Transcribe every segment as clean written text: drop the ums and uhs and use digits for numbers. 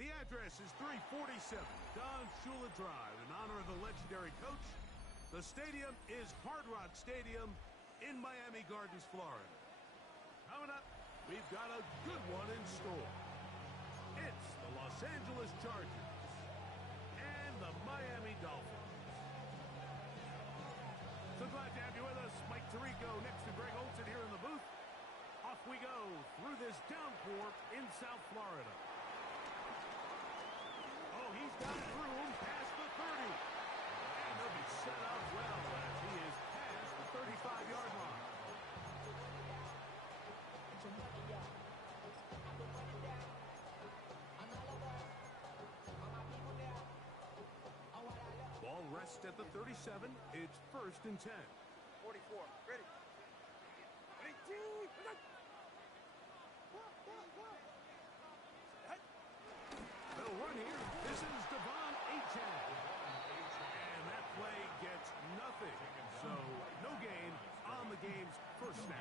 The address is 347 Don Shula Drive in honor of the legendary coach. The stadium is Hard Rock Stadium in Miami Gardens, Florida. Coming up, we've got a good one in store. It's the Los Angeles Chargers and the Miami Dolphins. So glad to have you with us. Mike Tirico next to Greg Olsen here in the booth. Off we go through this downpour in South Florida. Oh, he's got room past the 30. And he'll be set up well as he is past the 35-yard line. Ball rests at the 37. It's 1st and 10. 44. Ready. 18. They'll run here. This is Devon Achane. And that play gets nothing. So no gain on the game's first snap.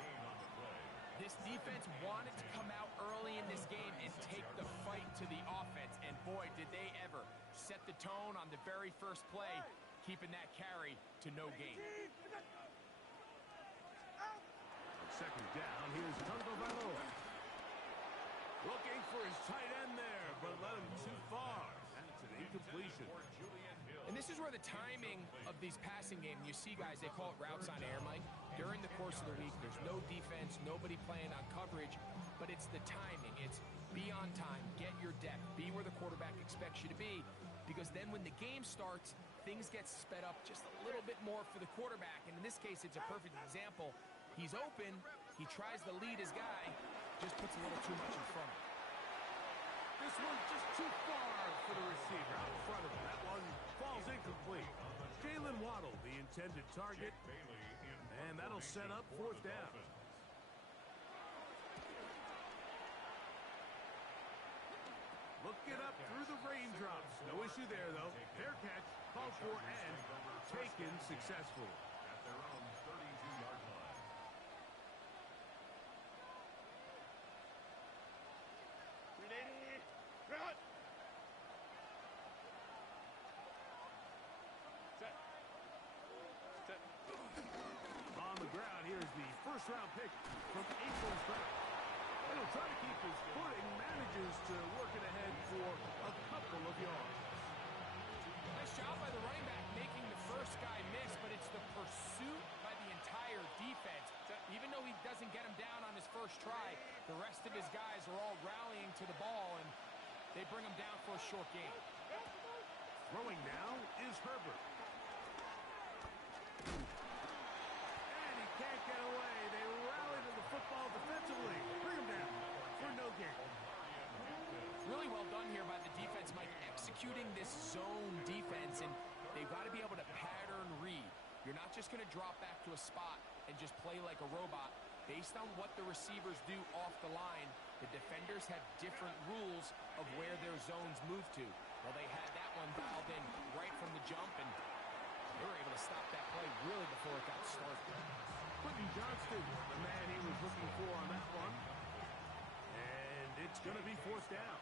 This defense wanted to come out early in this game and take the fight to the offense. And boy, did they ever set the tone on the very first play, keeping that carry to no gain. On second down, here's Tungo Valoa. Looking for his tight end there, but led him too far. That's an incompletion. And this is where the timing of these passing games, you see guys, they call it routes on air, Mike. During the course of the week, there's no defense, nobody playing on coverage, but it's the timing. It's be on time, get your depth, be where the quarterback expects you to be, because then when the game starts, things get sped up just a little bit more for the quarterback. And in this case, it's a perfect example. He's open, he tries to lead his guy, just puts a little too much in front of him. This one's just too far for the receiver out in front of him. That one falls incomplete. Jalen Waddle, the intended target, and that'll set up 4th down. Looking up through the raindrops. No issue there, though. Fair catch, called for, and taken successfully. At their own 32-yard line. Run! Set. Set. On the ground, here's the first-round pick from April's draft. And he'll try to keep his footing, manages to work it ahead for a couple of yards. Nice job by the running back making the first guy miss, but it's the pursuit by the entire defense. Even though he doesn't get him down on his first try, the rest of his guys are all rallying to the ball, and they bring him down for a short gain. Throwing now is Herbert. And he can't get away. They rally to the football defensively. Bring him down for no gain. Really well done here by the defense, Mike, executing this zone defense, and they've got to be able to pattern read. You're not just going to drop back to a spot and just play like a robot. Based on what the receivers do off the line, the defenders have different rules of where their zones move to. Well, they had that one dialed in right from the jump, and they were able to stop that play really before it got started. Quentin Johnston, the man he was looking for on that one. And it's going to be 4th down.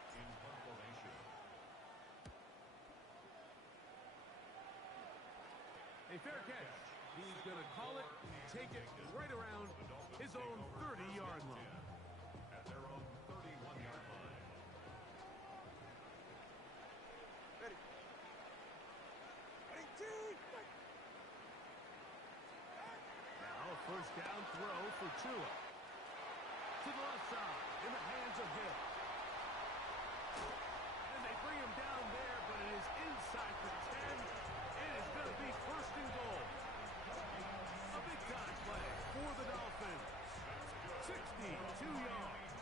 A fair catch. He's going to call it, take it right around his own 30-yard line. At their own 31-yard line. Ready. 18. Now a first down throw for Tua. To the left side, in the hands of Hill. And they bring him down there, but it is inside the 10. It is going to be 1st and goal. A big-time play for the Dolphins. 62 yards.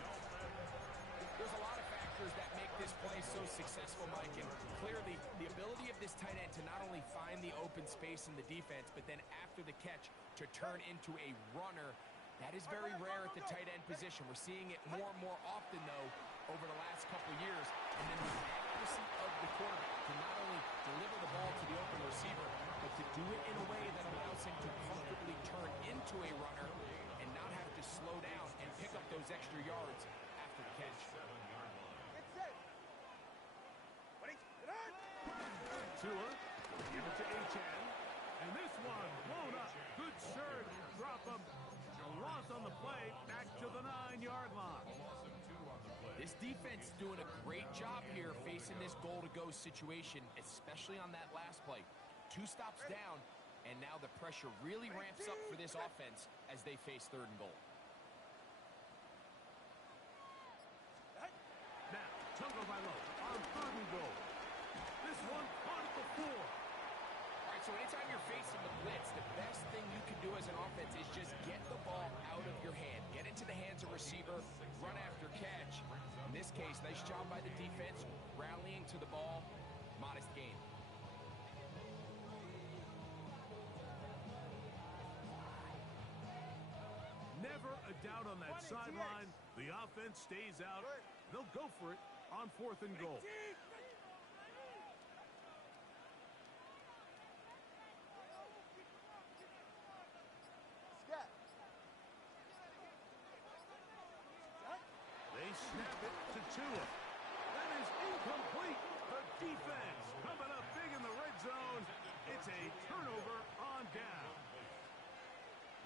There's a lot of factors that make this play so successful, Mike, and clearly the ability of this tight end to not only find the open space in the defense, but then after the catch to turn into a runner. That is very rare at the tight end position. We're seeing it more and more often, though, over the last couple of years. And then the accuracy of the quarterback to not only deliver the ball to the open receiver, but to do it in a way that allows him to comfortably turn into a runner and not have to slow down and pick up those extra yards after the catch. 7-yard line. Get set. Tua, give it to Achane. And this one blown up. Good surge, drop him. A loss on the play, back to the 9-yard line. This defense doing a great job here facing this goal-to-go situation, especially on that last play. 2 stops down, and now the pressure really ramps up for this offense as they face 3rd and goal. Now, Tagovailoa on 3rd and goal. This one caught at the 4. All right, so anytime you're facing the blitz, the best thing you can do as an offense is just get the ball out of your hand. Get into the hands of receiver, run after catch. In this case, nice job by the defense, rallying to the ball, modest gain. Never a doubt on that sideline. The offense stays out. They'll go for it on 4th and goal. They snap it to Tua. That is incomplete. The defense coming up big in the red zone. It's a turnover on down.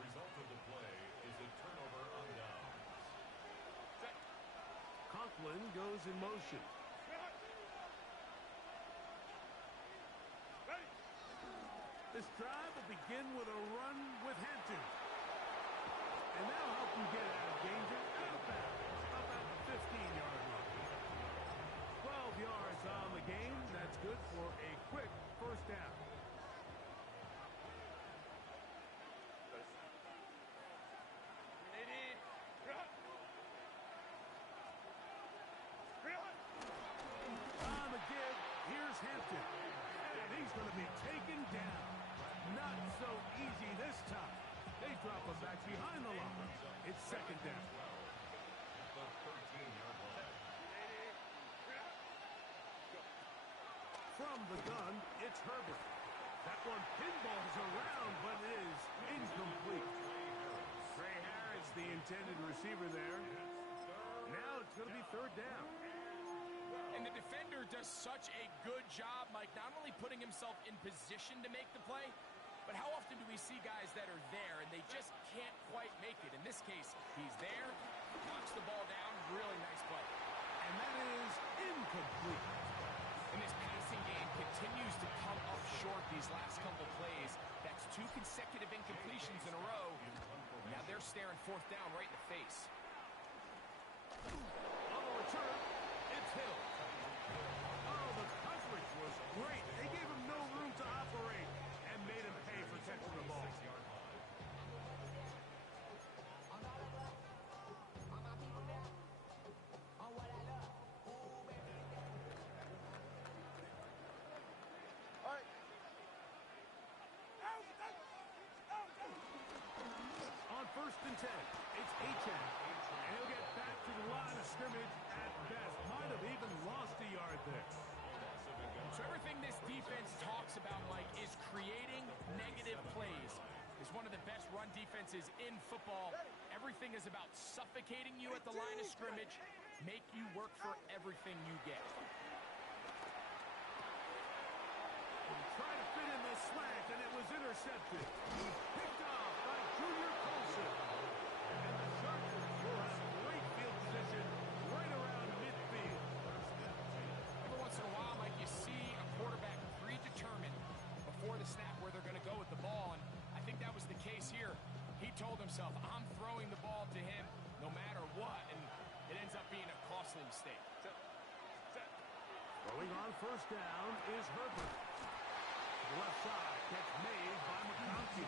Result of the play is a turnover on down. Conklin goes in motion. This drive will begin with a run with Hampton. And that'll help him get out of danger. Out of bounds. About the 15-yard line. 12 yards on the game. That's good for a quick first down. On the give, here's Hampton. And he's going to be taken down. Not so easy this time. They drop him back behind the line. It's 2nd down. The 13-yard line. From the gun, it's Herbert. That one pinballs around, but is incomplete. Trey Harris, the intended receiver there. Now it's going to be 3rd down. And the defender does such a good job, Mike, not only putting himself in position to make the play, but how often do we see guys that are there and they just can't quite make it? In this case, he's there, knocks the ball down, really nice play. And that is incomplete. And this passing game continues to come up short these last couple plays. That's 2 consecutive incompletions in a row. Now they're staring 4th down right in the face. On the return, it's Hill. Oh, the coverage was great. They gave him no room to operate and made him pay for catching the ball. On 1st and 10, it's Achane. And he'll get back to the line of scrimmage at best. Might have even lost a yard there. So everything this defense talks about, Mike, is creating negative plays. It's one of the best run defenses in football. Everything is about suffocating you at the line of scrimmage, make you work for everything you get. He tried to fit in the slant, and it was intercepted. Picked off by Junior Colson. And the Sharks will have great field position right around midfield. Every once in a while, Mike, you see a quarterback predetermined before the snap where they're going to go with the ball, and I think that was the case here. He told himself, I'm throwing the ball to him no matter what, and it ends up being a costly mistake. Throwing on 1st down is Herbert. The left side, catch made by McConkey.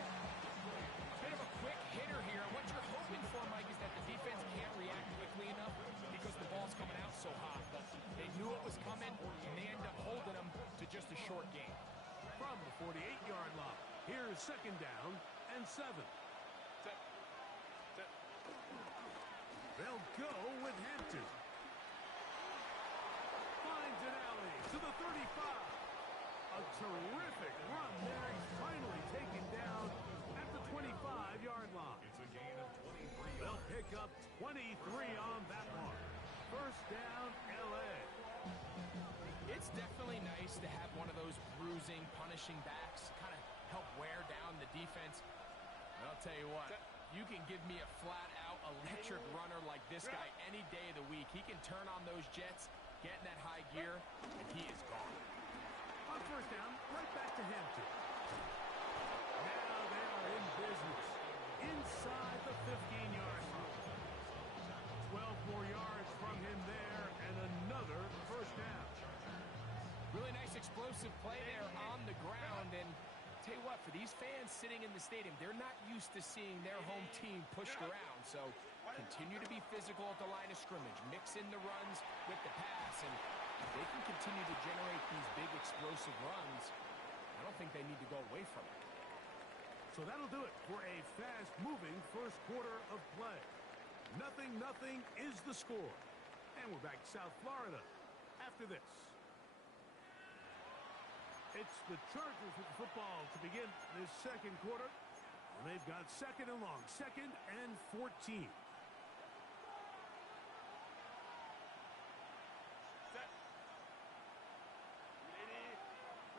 Bit of a quick hitter here. What you're hoping for, Mike, is that the defense can't react quickly enough because the ball's coming out so hot. But they knew it was coming, and they end up holding them to just a short gain. From the 48-yard line, here's 2nd down and 7. They'll go with Hampton. Finds an alley to the 35. A terrific run there. He's finally taken down at the 25-yard line. It's a gain of 23 They'll yards. pick up 23 on that one. 1st down, L.A. It's definitely nice to have one of those bruising, punishing backs kind of help wear down the defense. And I'll tell you what, you can give me a flat-out electric runner like this guy any day of the week. He can turn on those jets, get in that high gear, and he is gone. On first down, right back to Hampton. Now they are in business. Inside the 15-yard line. 12 more yards from him there, and another first down. Really nice explosive play there on the ground, and tell you what, for these fans sitting in the stadium, they're not used to seeing their home team pushed around, so continue to be physical at the line of scrimmage, mix in the runs with the pass, and if they can continue to generate these big explosive runs, I don't think they need to go away from it. So that'll do it for a fast-moving first quarter of play. 0-0 is the score. And we're back to South Florida after this. It's the Chargers with the football to begin this second quarter. And they've got second and long, 2nd and 14. Set. Ready.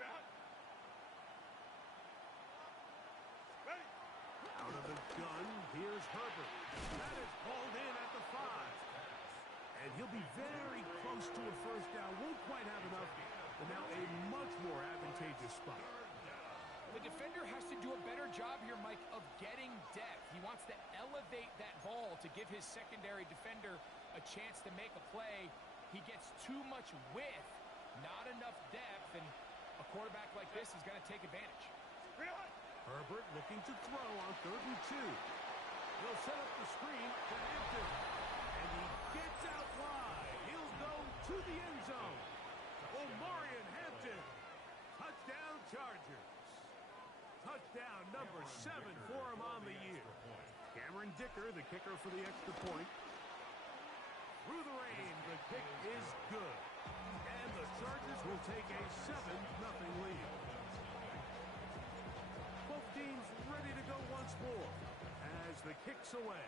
Round. Ready. Out of the gun, here's Herbert. That is hauled in at the 5. And he'll be very close to a first down. Won't quite have enough, but now a much more advantageous spot. The defender has to do a better job here, Mike, of getting depth. He wants to elevate that ball to give his secondary defender a chance to make a play. He gets too much width, not enough depth, and a quarterback like this is going to take advantage. Herbert looking to throw on 3rd and 2. He'll set up the screen for Hampton. And he gets out wide. He'll go to the end zone. Omarion Hampton. Touchdown Chargers. Touchdown number 7 for him on the year. Cameron Dicker, the kicker for the extra point. Through the rain, the kick is good. And the Chargers will take a 7-0 lead. Both teams ready to go once more as the kick's away.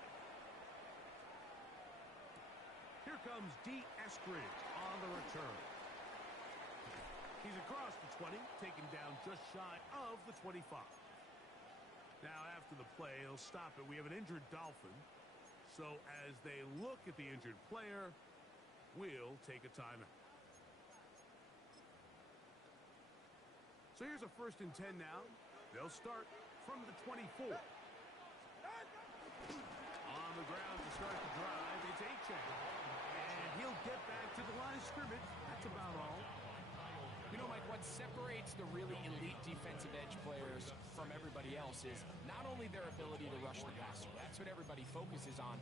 Here comes D. Eskridge on the return. He's across the 20, taken down just shy of the 25. Now after the play, he'll stop it. We have an injured Dolphin. So as they look at the injured player, we'll take a timeout. So here's a 1st and 10 now. They'll start from the 24. On the ground to start the drive, it's Achane. And he'll get back to the line of scrimmage. That's about all. You know, Mike, what separates the really elite defensive edge players from everybody else is not only their ability to rush the passer. That's what everybody focuses on.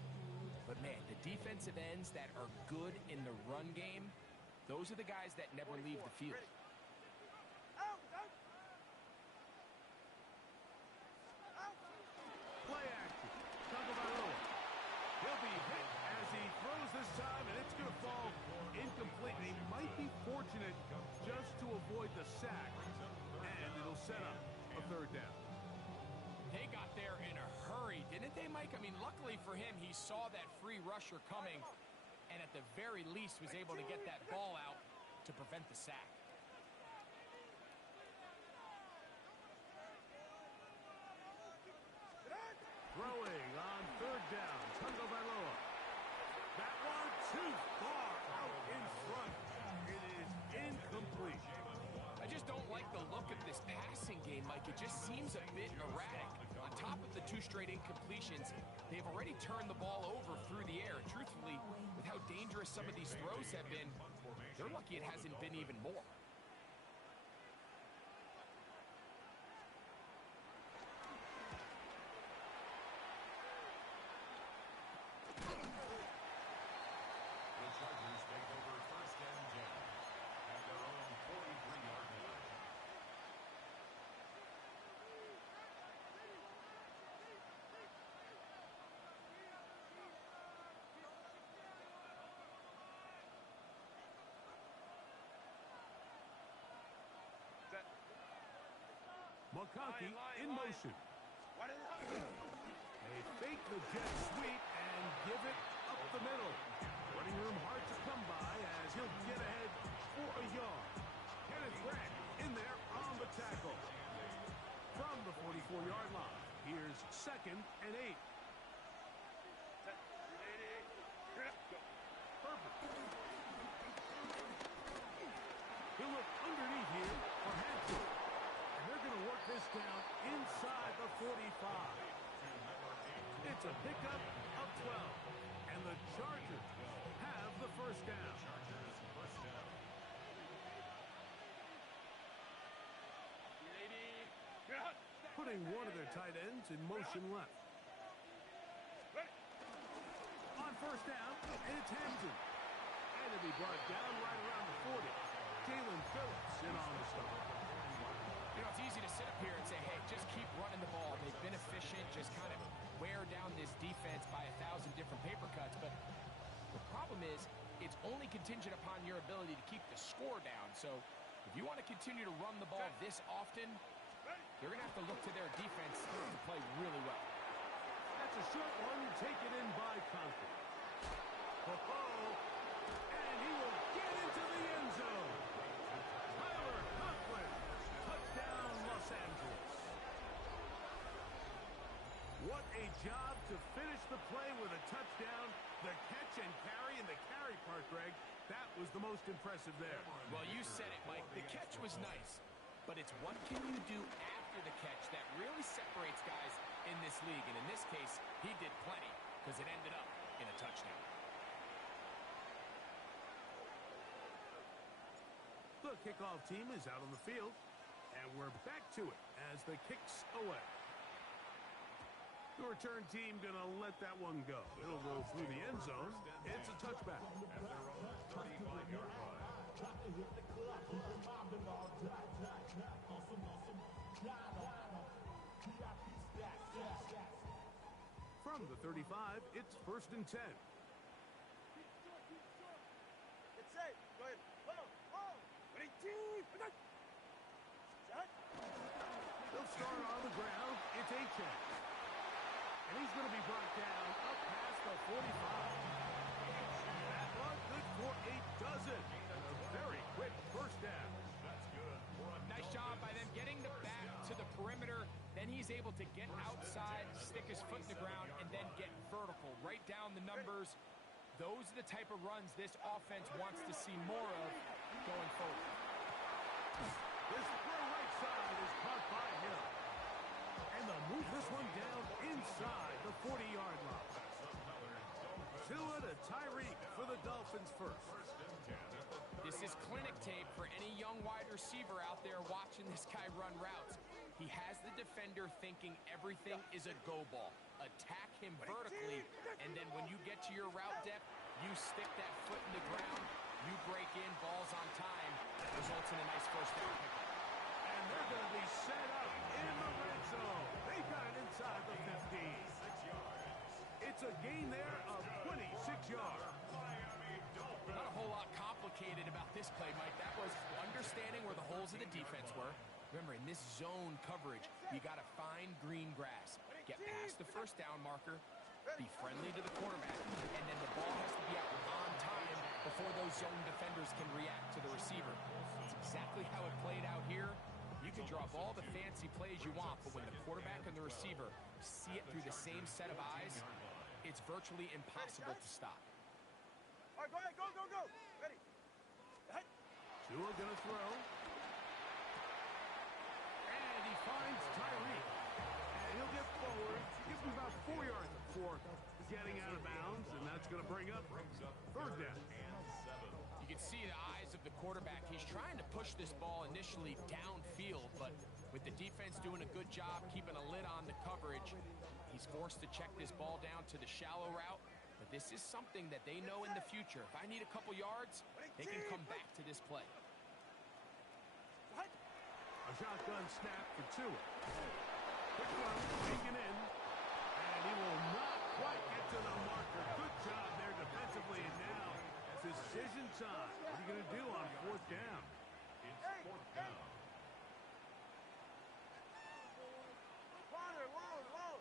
But, man, the defensive ends that are good in the run game, those are the guys that never leave the field. Play action. Tagovailoa. He'll be hit as he throws this time, and it's going to fall incomplete. And he might be fortunate just to avoid the sack, and it'll set up a 3rd down. They got there in a hurry, didn't they, Mike? I mean, luckily for him, he saw that free rusher coming, and at the very least was able to get that ball out to prevent the sack. Throwing on 3rd down, Tagovailoa. That one too far out in front. It is incomplete. I just don't like the look of this passing game, Mike. It just seems a bit erratic. On top of the 2 straight incompletions, they've already turned the ball over through the air. Truthfully, with how dangerous some of these throws have been, they're lucky it hasn't been even more. The Chargers take over 1st and 10 at their own 43-yard line. Set. McConkey in motion. What is it? They fake the jet sweep and give it up the middle. Running room hard to come by as he'll get ahead for a yard. It's a pickup of 12. And the Chargers have the first down. Chargers first down. Putting one of their tight ends in motion left. On first down, it's Hampton. And it'll be brought down right around the 40. Jalen Phillips in on the stop. You know, it's easy to sit up here and say, hey, just keep running the ball. They've been efficient, just kind of wear down this defense by 1,000 different paper cuts. But the problem is, it's only contingent upon your ability to keep the score down. So if you want to continue to run the ball this often, you're going to have to look to their defense to play really well. That's a short one taken in by Conklin. And he will get into the end zone. Tyler Conklin, touchdown Los Angeles. What a job to finish the play with a touchdown. The catch and carry, and the carry part, Greg, that was the most impressive there. Well, you said it, Mike. The catch was nice, but it's what can you do after the catch that really separates guys in this league. And in this case, he did plenty because it ended up in a touchdown. The kickoff team is out on the field, and we're back to it as the kick's away. The return team going to let that one go. It'll go through the end zone. It's a touchback. At their own 35-yard line. From the 35, it's 1st and 10. It's safe. Go ahead. Whoa. Ready, team. Set. They'll start on the ground. It's Achane. And he's going to be brought down up past the 45. That one good for a dozen. And a very quick first down. That's good. Nice job by them getting the back to the perimeter. Then he's able to get outside, stick his foot in the ground, and then get vertical. Right down the numbers. Those are the type of runs this offense wants to see more of going forward. This throw right side is caught by Hill. And they'll move this one down inside the 40-yard line. Tua to Tyreek for the Dolphins first. This is clinic tape for any young wide receiver out there watching this guy run routes. He has the defender thinking everything is a go ball. Attack him vertically, and then when you get to your route depth, you stick that foot in the ground, you break in, balls on time, results in a nice first down pickup. And they're going to be set up in the red zone. They got it inside the 15. It's a gain there of 26 yards. Not a whole lot complicated about this play, Mike. That was understanding where the holes of the defense were. Remember, in this zone coverage, you got to find green grass. Get past the first down marker, be friendly to the quarterback, and then the ball has to be out on time before those zone defenders can react to the receiver. That's exactly how it played out here. You can draw up all the fancy plays you want, but when the quarterback and the receiver see it through the same set of eyes, it's virtually impossible to stop. All right, go ahead. Go. Ready. Tua going to throw. And he finds Tyreek. And he'll get forward. Gives him about 4 yards before getting out of bounds. And that's going to bring up third down. You can see the eyes of the quarterback. He's trying to push this ball initially downfield, but with the defense doing a good job keeping a lid on the coverage, he's forced to check this ball down to the shallow route. But this is something that they know in the future. If I need a couple yards, they can come back to this play. A shotgun snap for Tua. Quick run, taken in. And he will not quite get to the marker. Good job there defensively. And now, decision time. What are you going to do on fourth down? It's fourth down. Father, low.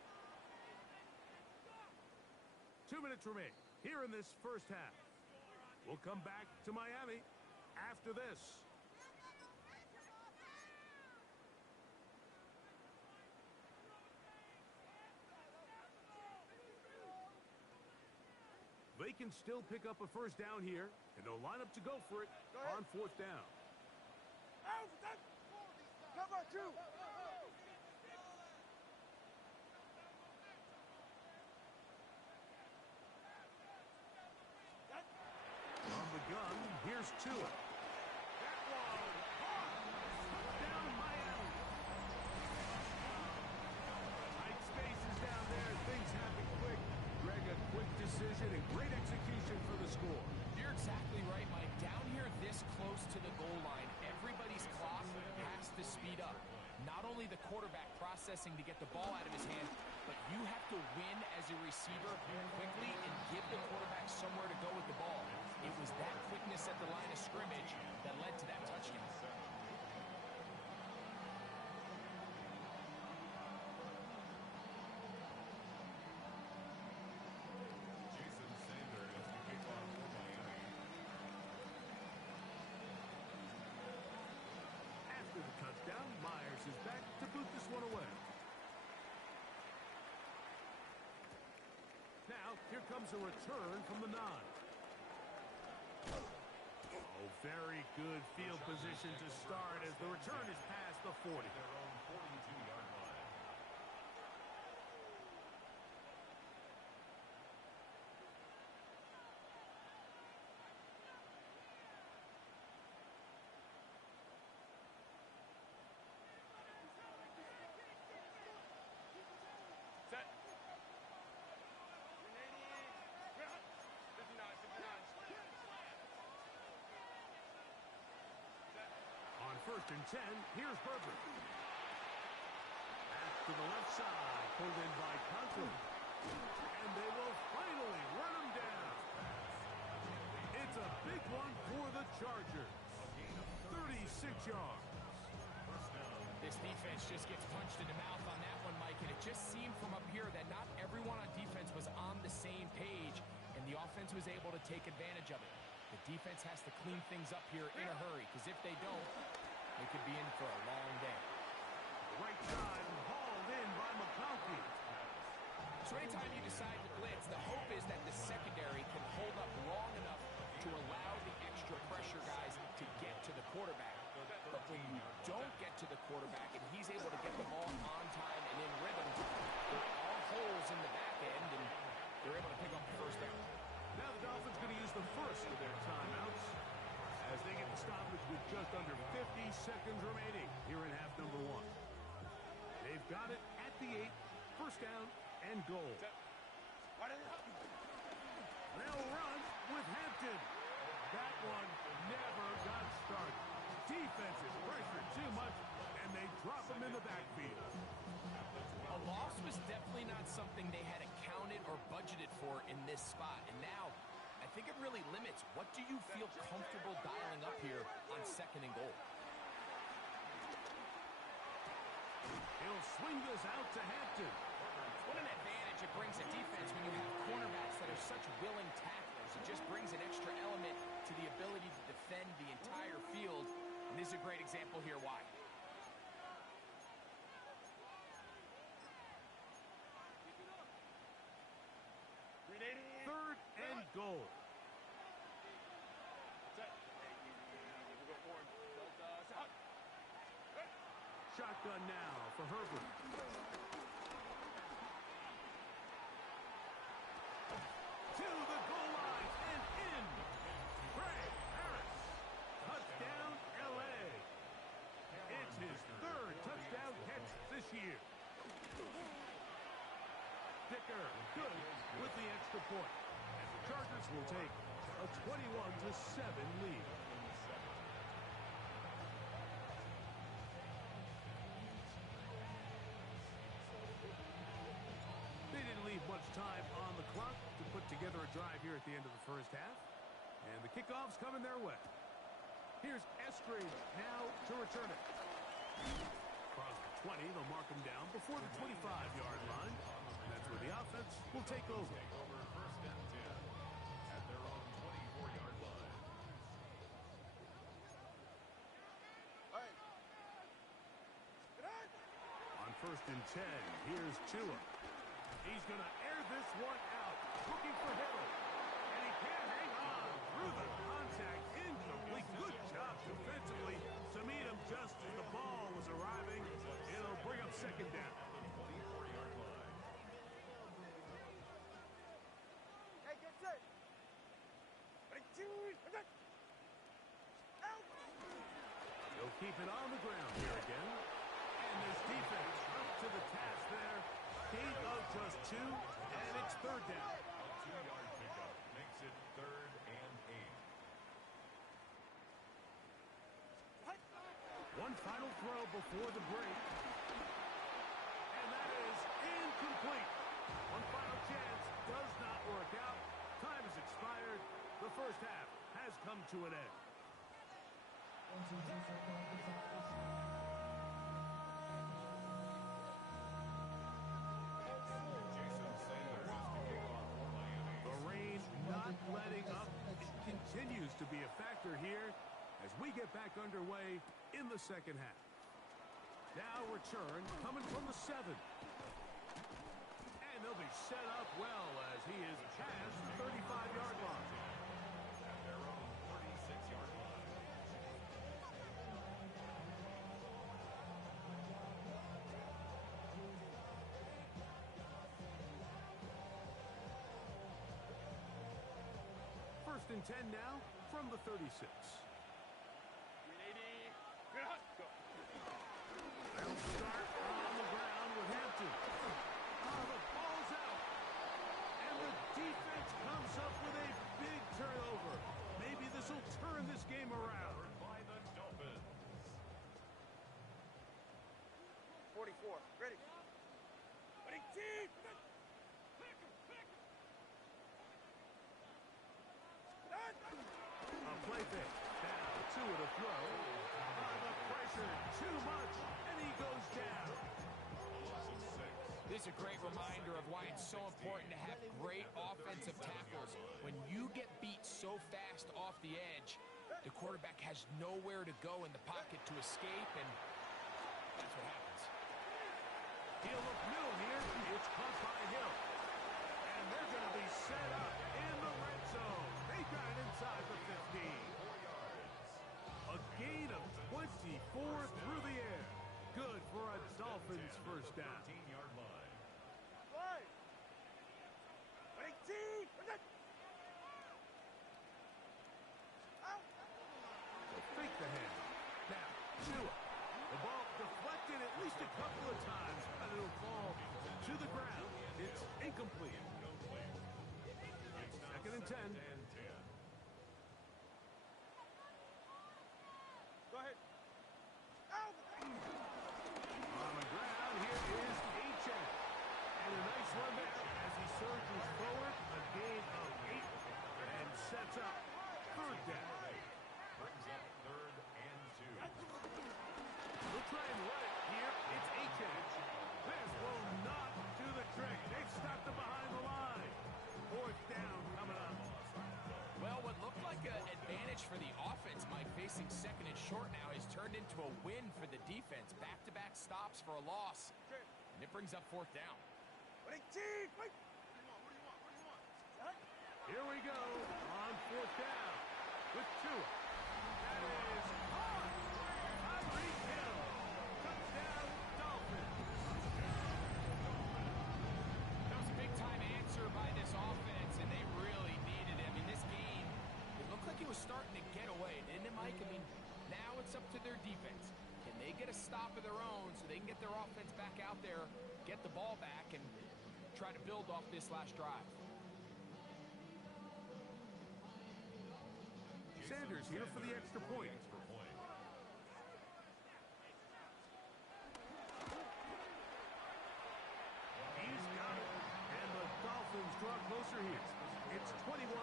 2 minutes remain here in this first half. We'll come back to Miami after this. They can still pick up a first down here, and they'll line up to go for it on fourth down. Cover two. Here's Tua. That one. Down Miami. Tight spaces down there. Things happen quick. Greg, a quick decision and great execution for the score. You're exactly right, Mike. Down here this close to the goal line, everybody's clock has to speed up. Not only the quarterback processing to get the ball out of his hand, but you have to win as a receiver quickly and give the quarterback somewhere to go with the ball. It was that quickness at the line of scrimmage that led to that touchdown. Jason Sanders to kick off for Miami. After the touchdown, Myers is back to boot this one away. Now, here comes a return from the 9. Oh, very good field position to start as the return is past the 40. Their own 42-yard line. Set. 59, 59. On 1st and 10, here's Herbert. Back to the left side, pulled in by Conklin. And they will finally run him down. It's a big one for the Chargers. 36 yards. This defense just gets punched in the mouth on that one, Mike, and it just seemed from up here that not everyone on defense was on the same page, and the offense was able to take advantage of it. The defense has to clean things up here in a hurry, because if they don't, they could be in for a long day. Right side hauled in by McConkey. So anytime you decide to blitz, the hope is that the secondary can hold up long enough to allow the extra pressure guys to get to the quarterback. But when you don't get to the quarterback and he's able to get the ball on time and in rhythm, there are holes in the back end, and they're able to pick up the first down. Now the Dolphins going to use the first of their timeouts as they get the stoppage with just under 50 seconds remaining here in half number 1. They've got it at the 8, first down and goal. They'll run with Hampton. That one never got started. Defense is pressured too much, and they drop him in the backfield. A loss was definitely not something they had accounted or budgeted for in this spot. And now, I think it really limits what do you feel comfortable dialing up here on 2nd and goal. He'll swing this out to Hampton. What an advantage it brings a defense when you have cornerbacks that are such willing tacklers. It just brings an extra element to the ability to defend the entire field. And this is a great example here why. Third and goal. Shotgun now for Herbert. To the goal line and in. Greg Harris. Touchdown, L.A. It's his 3rd touchdown catch this year. Dicker good with the extra point. And the Chargers will take a 21-7 lead. They didn't leave much time on the clock to put together a drive here at the end of the first half. And the kickoff's coming their way. Here's Estrada now to return it. Across the 20, they'll mark him down before the 25-yard line. That's where the offense will take over. Over 1st and 10 at their own 24-yard line. On 1st and 10, here's Tua. He's going to air this one out, looking for Hill. And he can't hang on through the contact. Incomplete. Good job defensively to meet him just as the ball was arriving. It'll bring up 2nd down. 24-yard line. Hey, get set. Ready, two, and then. keep it on the ground here again. And this defense up to the task there. Gain of just 2, and it's third down. A 2-yard pickup makes it 3rd and 8. One final throw before the break. And that is incomplete. One final chance does not work out. Time has expired. The first half has come to an end. Jason Sanders to kick off for Miami. The rain not letting up. It continues to be a factor here as we get back underway in the second half. Now return coming from the 7. And they'll be set up well as he is past the 35-yard line. At their own 36-yard line. First and 10 now from the 36. They'll start on the ground with Hampton. Oh, the ball's out. And the defense comes up with a big turnover. Maybe this will turn this game around. By the Dolphins. 44. Ready. Ready, team. A play fake. Down to the throw. The pressure too much, and he goes down. This is a great reminder of why it's so important to have great offensive tackles. When you get beat so fast off the edge, the quarterback has nowhere to go in the pocket to escape, and that's what happens. He'll look middle here. It's caught by Hill. And they're going to be set up in the red zone. They got it inside the 15. 4 yards. A gain of 24 through the air. Good for a Dolphins first down. 13-yard line. Right. Ready, team. So fake the hand. Now, Tua. The ball deflected at least a couple of times, but it'll fall to the ground. It's incomplete. Second and 10. And 10. Go ahead. On the ground, here is Achane. And a nice run there as he surges forward. A gain of 8 and sets up third down. Brings up 3rd and 2. We'll try and run it here. It's Achane. This will not do the trick. They've stopped him behind the line. Fourth down coming up. Well, what looked like an advantage for the offense, Mike, facing second and short now, has turned into a win for the defense. Back-to-back stops for a loss, and it brings up fourth down. Ready, team. Wait. Here we go on fourth down with Tua. That is caught. Tyreek Hill. Touchdown, Dolphins. That was a big-time answer by this offense, and they really needed him. In this game, it looked like it was starting to get away, didn't it, Mike? I mean, now it's up to their defense. Can they get a stop of their own so they can get their offense back out there, get the ball back, and try to build off this last drive? Sanders here for the extra point. Extra point. He's got it. And the Dolphins draw closer here. It's 21-14.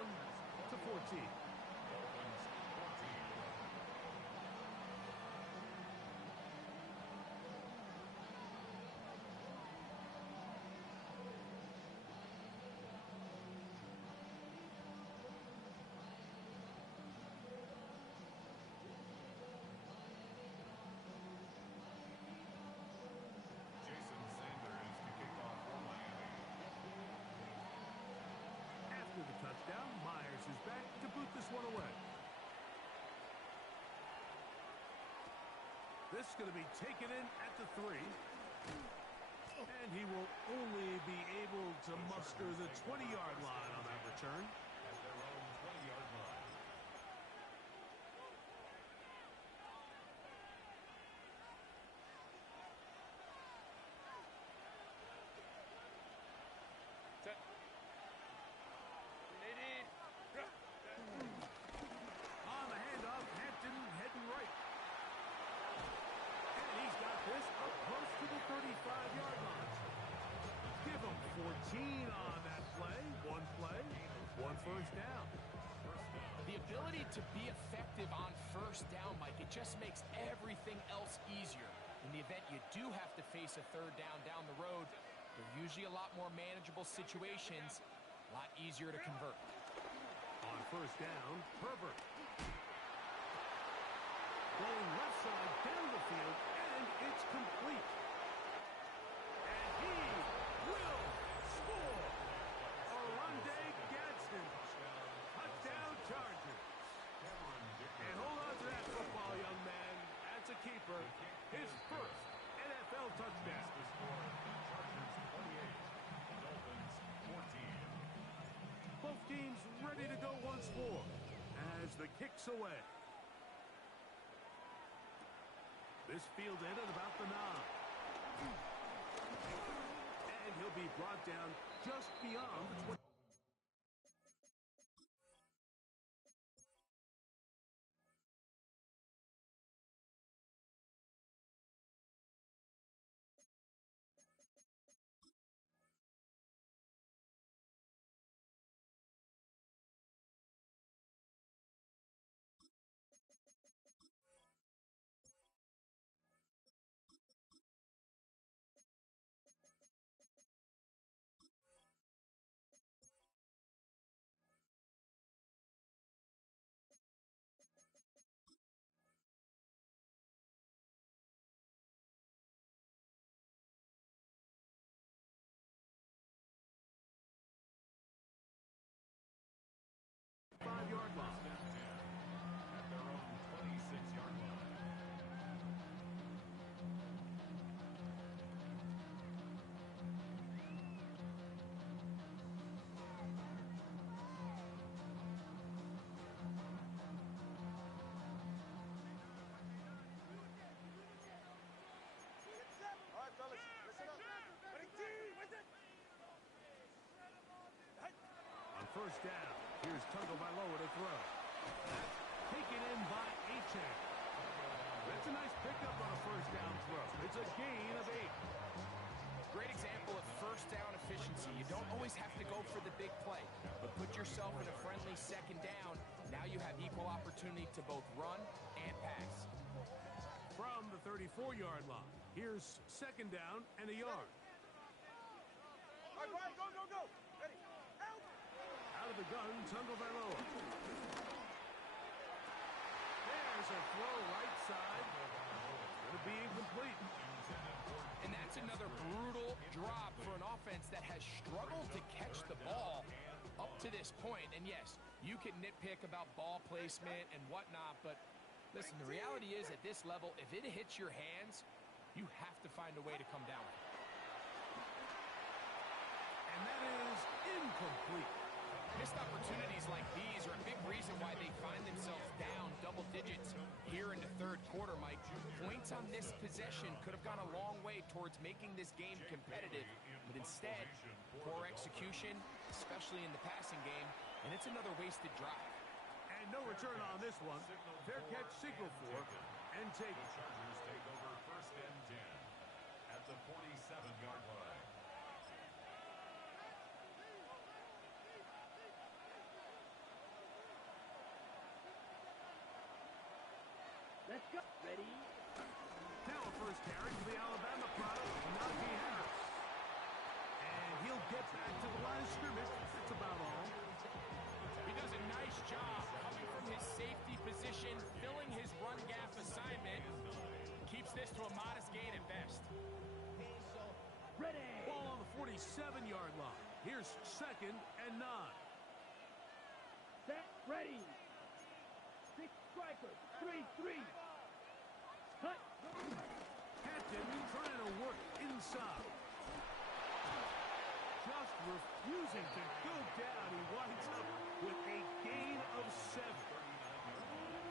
Dolphins 14. Jason Sanders to kick off for Miami. After the touchdown, Myers is back to boot this one away. This is going to be taken in at the 3. And he will only be able to muster the 20-yard line on that return. At their own 20-yard line. ability to be effective on first down, Mike, it just makes everything else easier. In the event you do have to face a third down the road, they're usually a lot more manageable situations, a lot easier to convert. On first down, Herbert. Going left side down the field, and it's complete. And he will score. Oronde Gadsden. Touchdown Chargers. And hold on to that football, young man. That's a keeper. His first NFL touchdown. Both teams ready to go once more as the kick's away. This field ended about the 9. And he'll be brought down just beyond the 20. Five-yard line. At their own 26-yard line. All right, fellas, listen up. Winning team, what's it? On first down, here's Tagovailoa to throw. That's taken in by Achane. That's a nice pickup on a first down throw. It's a gain of 8. Great example of first down efficiency. You don't always have to go for the big play, but put yourself in a friendly second down. Now you have equal opportunity to both run and pass. From the 34-yard line, here's second down and a yard. All right, Brian, go, go, go. Ready. Out. Out of the gun, Tagovailoa. There's a throw right side. Going to be incomplete. And that's another brutal drop for an offense that has struggled to catch the ball up to this point. And yes, you can nitpick about ball placement and whatnot, but listen, the reality is at this level, if it hits your hands, you have to find a way to come down. And that is incomplete. Missed opportunities like these are a big reason why they find themselves down double digits here in the third quarter, Mike. Points on this possession could have gone a long way towards making this game competitive, but instead, poor execution, especially in the passing game, and it's another wasted drive. And no return on this one. Fair catch signal for and take The Chargers take over first and 10 at the 47-yard line. Let's go. Ready. now a first carry for the Alabama product, Najee Harris. And he'll get back to the line of scrimmage. That's about all. He does a nice job coming from his safety position, filling his run gap assignment. Keeps this to a modest gain at best. Ready. Ball on the 47-yard line. Here's second and 9. Set. Ready. 6 strikers. 3-3. Cut. Captain trying to work inside. Just refusing to go down. He winds up with a gain of 7.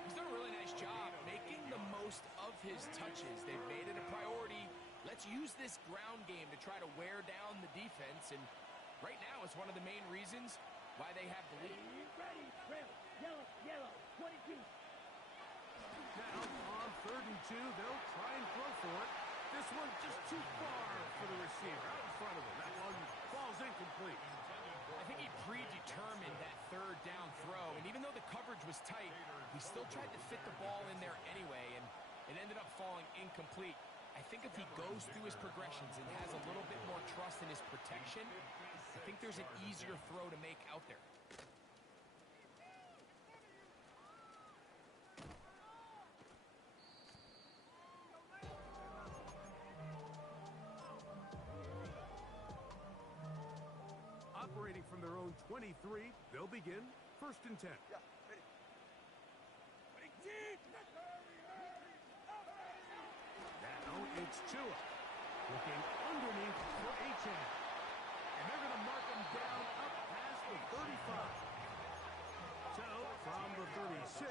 He's done a really nice job making the most of his touches. They've made it a priority. Let's use this ground game to try to wear down the defense. And right now it's one of the main reasons why they have the lead. Ready. Red. Yellow. Yellow. 22. Now on 3rd and 2, they'll try and throw for it. This one just too far for the receiver. Out in front of him. That one falls incomplete. I think he predetermined that third down throw, and even though the coverage was tight. He still tried to fit the ball in there anyway, and it ended up falling incomplete. I think if he goes through his progressions and has a little bit more trust in his protection, I think there's an easier throw to make out there. Operating from their own 23, they'll begin 1st and 10. Yeah, ready. Now it's Tua. Looking underneath for Achane. And they're going to mark him down up past the 35. So, from the 36,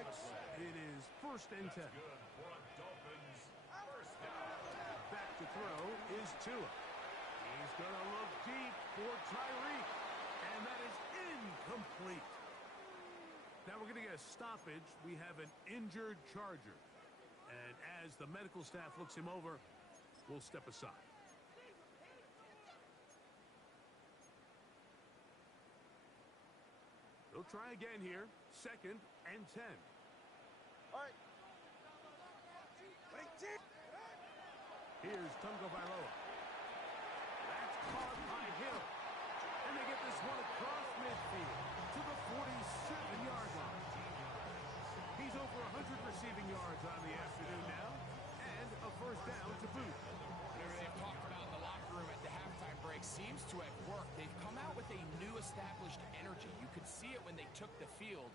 it is 1st and 10. Good for a Dolphins first down. Back to throw is Tua. He's going to look deep for Tyreek. And that is incomplete. Now we're going to get a stoppage. We have an injured Charger. And as the medical staff looks him over, we'll step aside. They'll try again here. 2nd and 10. All right. Here's Tungo Bailoa. That's caught by Hill. And they get this one across midfield to the 47-yard line. He's over 100 receiving yards on the afternoon now, and a 1st down to boot. Whatever they've talked about in the locker room at the halftime break seems to have worked. They've come out with a new established energy. You could see it when they took the field.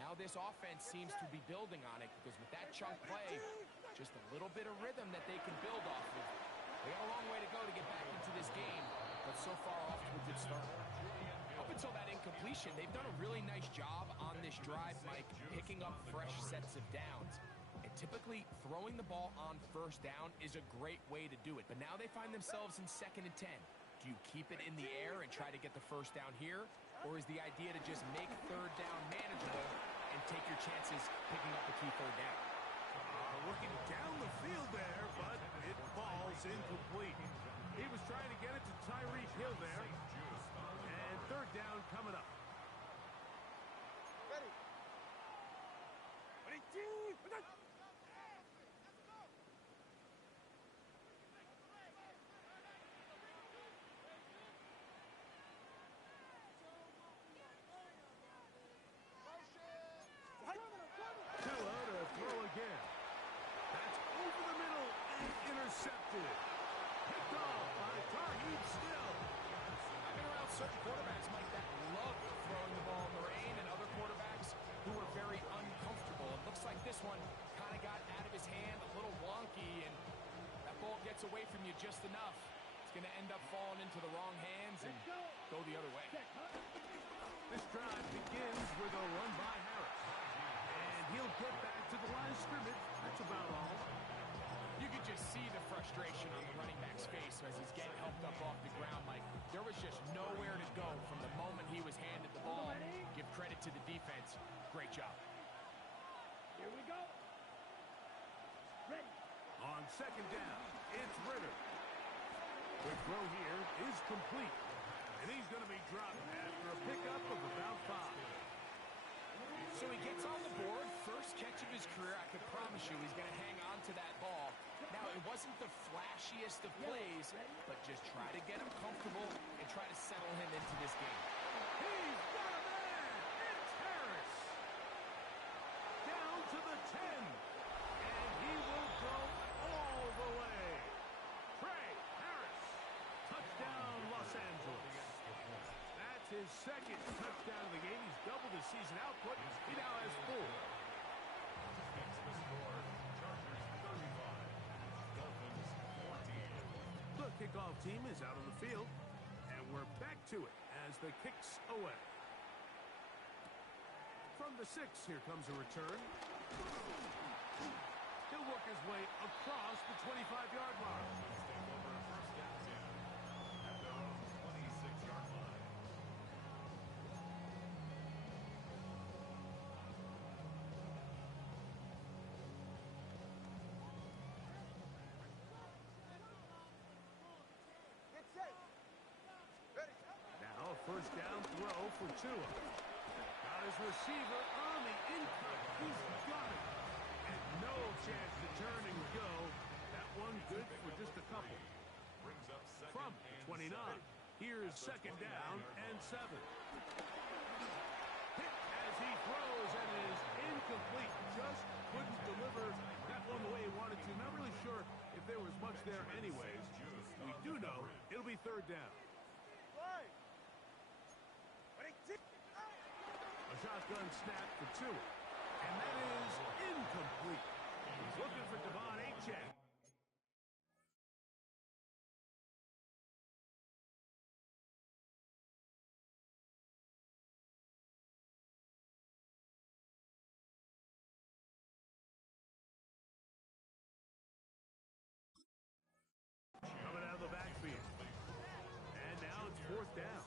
Now this offense seems to be building on it because with that chunk play, just a little bit of rhythm that they can build off of. They got a long way to go to get back into this game, but so far off to a good start. Up until that incompletion, they've done a really nice job on this drive, Mike, picking up fresh sets of downs. And typically, throwing the ball on 1st down is a great way to do it. But now they find themselves in 2nd and 10. Do you keep it in the air and try to get the 1st down here? Or is the idea to just make 3rd down manageable and take your chances picking up the key 3rd down? Looking down the field there, but it falls incomplete. He was trying to get it to Tyreek Hill there. And 3rd down coming up. Ready. Tua to throw again. That's over the middle and intercepted. Picked off by Tarheeb Still. I've been around certain quarterbacks, Mike, that love throwing the ball in the rain, and other quarterbacks who are very uncomfortable. It looks like this one kind of got out of his hand, a little wonky, and that ball gets away from you just enough. It's going to end up falling into the wrong hands and go the other way. This drive begins with a run by Harris. And he'll get back to the line of scrimmage. That's about all. You could just see the frustration on the running back's face as he's getting helped up off the ground, Mike. There was just nowhere to go from the moment he was handed the ball. Give credit to the defense. Great job. Here we go. Ready. On 2nd down, it's Ritter. The throw here is complete. And he's going to be dropped after a pickup of about 5. So he gets on the board, first catch of his career. I can promise you he's going to hang on to that ball. Now, it wasn't the flashiest of plays, but just try to get him comfortable and try to settle him into this game. He's got a man! It's Harris! Down to the 10. And he will go all the way. Trey Harris. Touchdown, Los Angeles. That's his 2nd touchdown of the game. He's doubled his season output. He now has 4. Gets the score. Chargers 35. Dolphins 14. The kickoff team is out on the field. And we're back to it as the kick's away. From the 6, here comes a return. He'll work his way across the 25-yard line. Take over 1st and 10 at their own 26-yard line. Get set. Ready. Now, 1st down throw for Tua. Got got his receiver on the income. He's got it. And no chance to turn and go. That one good for just a couple. Brings up second From and 29. 7. Here's second down and 7. Hit as he throws and is incomplete. Just couldn't deliver that one the way he wanted to. Not really sure if there was much there anyways. We do know it'll be third down. Play. A shotgun snap for Tua. And that is incomplete. He's looking for Devon Achane. Coming out of the backfield. And now it's fourth down.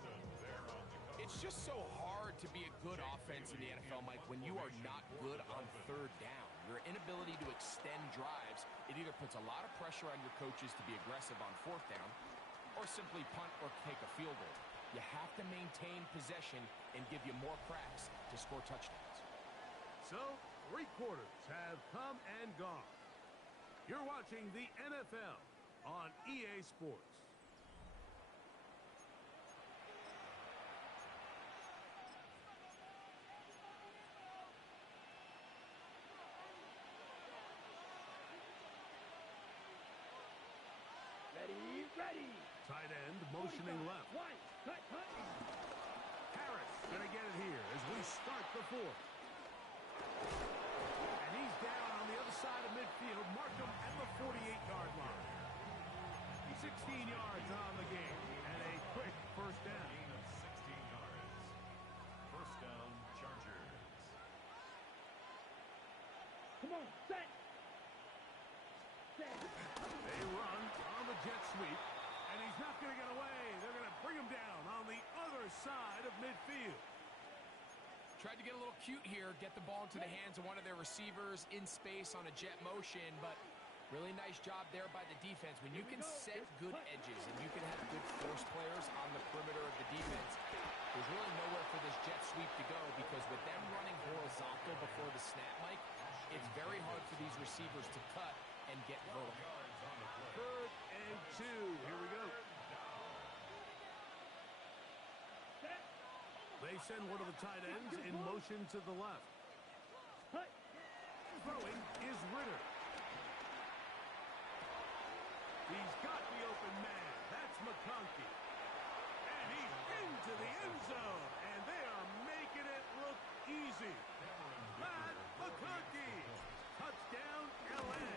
It's just so hard to be a good offense in the NFL, Mike, when you are not good on third down. Your inability to extend drives, it either puts a lot of pressure on your coaches to be aggressive on fourth down or simply punt or take a field goal. You have to maintain possession and give you more cracks to score touchdowns. So, 3 quarters have come and gone. You're watching the NFL on EA Sports. Ready, ready. Tight end motioning left. One, cut, cut. Harris gonna get it here as we start the fourth. And he's down on the other side of midfield. Mark him at the 48-yard line. 16 yards on the game and a quick first down. Gain of 16 yards. First down, Chargers. Come on, set. Set. They run on the jet sweep, and he's not going to get away. They're going to bring him down on the other side of midfield. Tried to get a little cute here, get the ball into the hands of one of their receivers in space on a jet motion, but really nice job there by the defense. When you can set good edges and you can have good force players on the perimeter of the defense, there's really nowhere for this jet sweep to go because with them running horizontal before the snap, Mike, it's very hard for these receivers to cut and get vertical. Third and 2. Here we go. Set. They send one of the tight ends in motion to the left. Cut. Throwing is Ritter. He's got the open man. That's McConkey. And he's into the end zone. And they are making it look easy. Matt McConkey. Touchdown, L.A.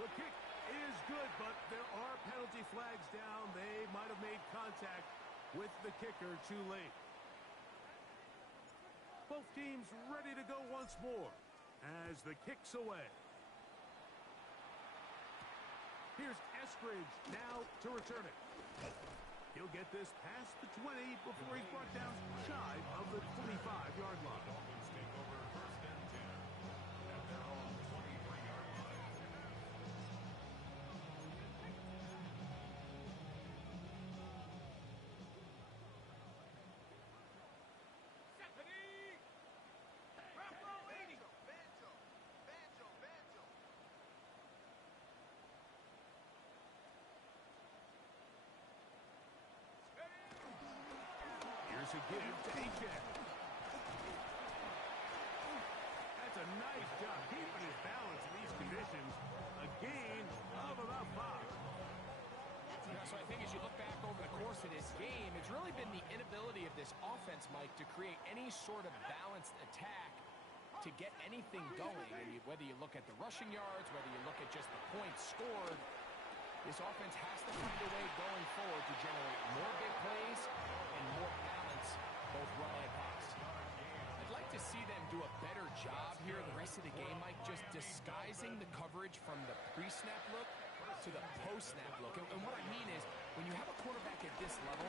The kick is good, but there are penalty flags down. They might have made contact with the kicker too late. Both teams ready to go once more as the kick's away. Here's Eskridge now to return it. He'll get this past the 20 before he's brought down shy of the 25-yard line. Dolphins take over first and 10 at their own 23-yard line. Here's a give to Achane. That's a nice job keeping his balance in these conditions. A gain of about 5. Yeah, so I think as you look back over the course of this game, it's really been the inability of this offense, Mike, to create any sort of balanced attack to get anything going. And whether you look at the rushing yards, whether you look at just the points scored, this offense has to find a way going forward to generate more big plays and more balance, both run and pass. I'd like to see them do a better job here the rest of the game, Mike, just disguising the coverage from the pre-snap look to the post-snap look. And what I mean is, when you have a quarterback at this level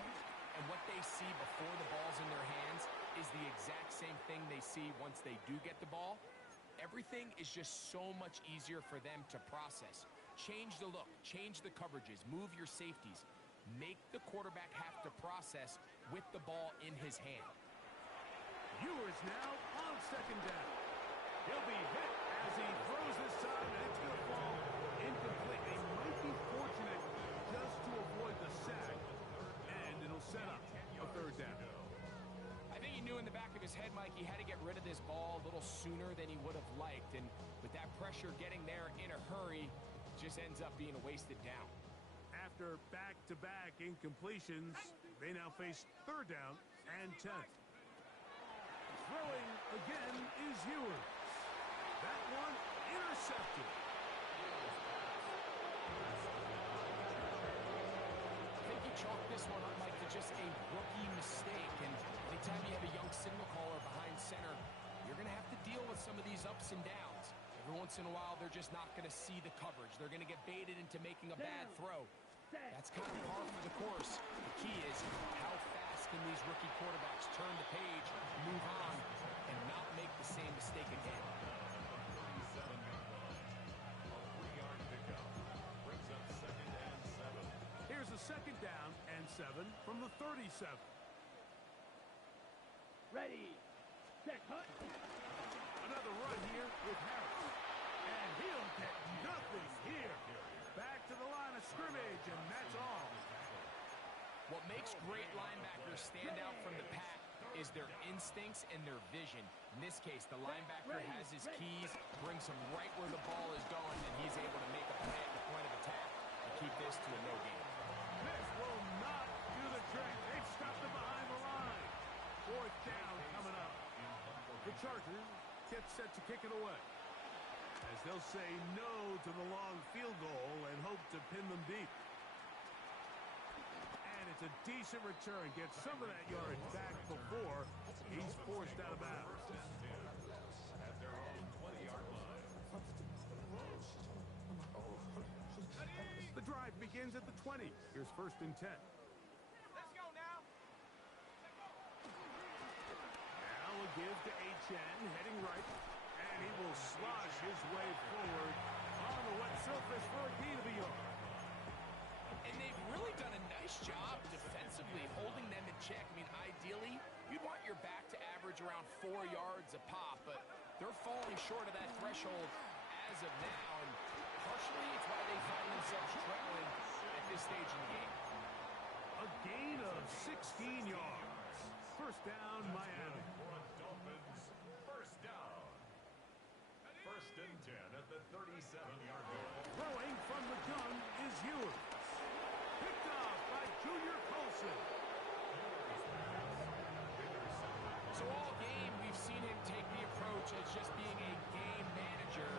and what they see before the ball's in their hands is the exact same thing they see once they do get the ball, everything is just so much easier for them to process. Change the look, change the coverages, move your safeties. Make the quarterback have to process with the ball in his hand. Ewers is now on second down. He'll be hit as he throws this time, and it's going to fall incomplete. They might be fortunate just to avoid the sack, and it'll set up a third down. I think he knew in the back of his head, Mike, he had to get rid of this ball a little sooner than he would have liked. And with that pressure getting there in a hurry, just ends up being a wasted down. After back-to-back incompletions, they now face third down and 10. Throwing again is Ewers. That one intercepted. I think you chalk this one up, Mike, to just a rookie mistake. And anytime you have a young signal caller behind center, you're going to have to deal with some of these ups and downs. Every once in a while, they're just not going to see the coverage. They're going to get baited into making a bad throw. That's kind of par for the course. The key is how fast can these rookie quarterbacks turn the page, move on, and not make the same mistake again. 37-yard line. A 3-yard pickup. Brings up second and 7. Here's a second down and 7 from the 37. Ready, set, hut. Another run here with Harris. And he'll get nothing here. Back to the line of scrimmage, and that's all. What makes great linebackers stand out from the pack is their instincts and their vision. In this case, the linebacker has his keys, brings him right where the ball is going, and he's able to make a play at the point of attack and keep this to a no gain. This will not do the trick. They've stopped him behind the line. Fourth down coming up. The Chargers get set to kick it away, as they'll say no to the long field goal and hope to pin them deep. And it's a decent return. Gets some of that yardage back before he's forced out of bounds. At their own 20-yard line. The drive begins at the 20. Here's first and 10. Let's go now. Now a give to Achane, heading right. And he will slosh his way forward on the wet surface for a gain of a yard. And they've really done a nice job defensively holding them in check. I mean, ideally, you'd want your back to average around 4 yards a pop, but they're falling short of that threshold as of now. And partially, it's why they find themselves trailing at this stage in the game. A gain of 16 yards. First down, Miami. For Dolphins, first down. First and 10 at the 37-yard line. Throwing from the gun is Ewers. Picked off by Junior Colson. So all game, we've seen him take the approach as just being a game manager.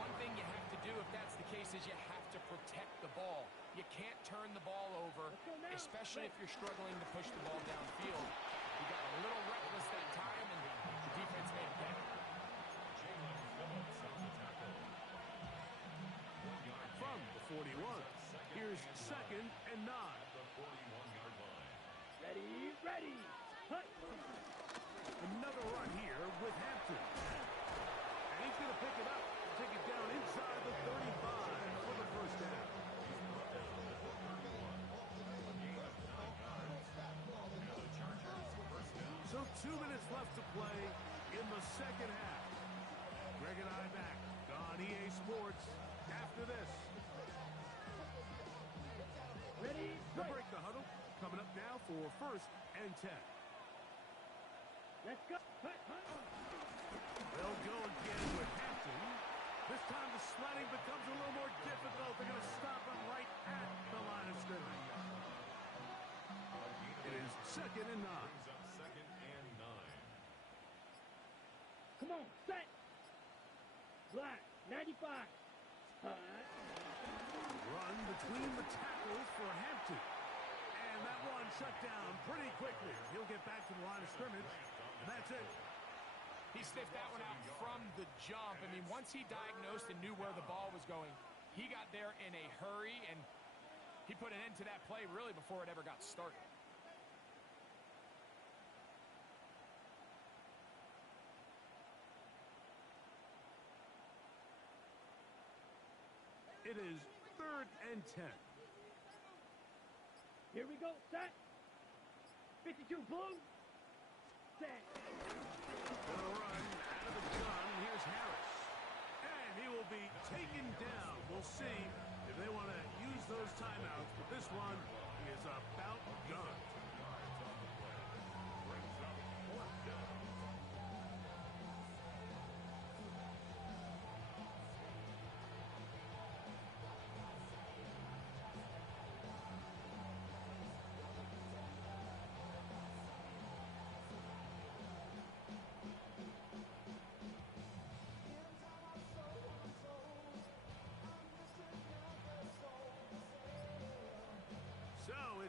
One thing you have to do if that's the case is you have to protect the ball. You can't turn the ball over, especially if you're struggling to push the ball downfield. You got a little reckless that time, and the defense made a play. Jalen Phillips on the tackle. 1 yard From the 41. Here's second and 9. at the 41-yard line. Ready, ready, hut. Another run here with Hampton. And he's going to pick it up. Take it down inside the 35 for the first down. So 2 minutes left to play in the second half. Greg and I back on EA Sports after this. Ready, We'll break the huddle. Coming up now for first and 10. let's go, hut, hut. They'll go again with Hampton. This time the sledding becomes a little more difficult. They're going to stop him right at the line of scrimmage. It is second and 9. Brings up second and 9. Come on, set. Black, 95. Hut. Run between the tackles for Hampton. And that one shut down pretty quickly. He'll get back to the line of scrimmage. And that's it. He sniffed that one out from the jump. I mean, once he diagnosed and knew where the ball was going, he got there in a hurry, and he put an end to that play really before it ever got started. It is third and 10. Here we go, set. 52 blue. Set.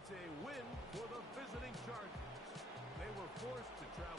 It's a win for the visiting Chargers. They were forced to travel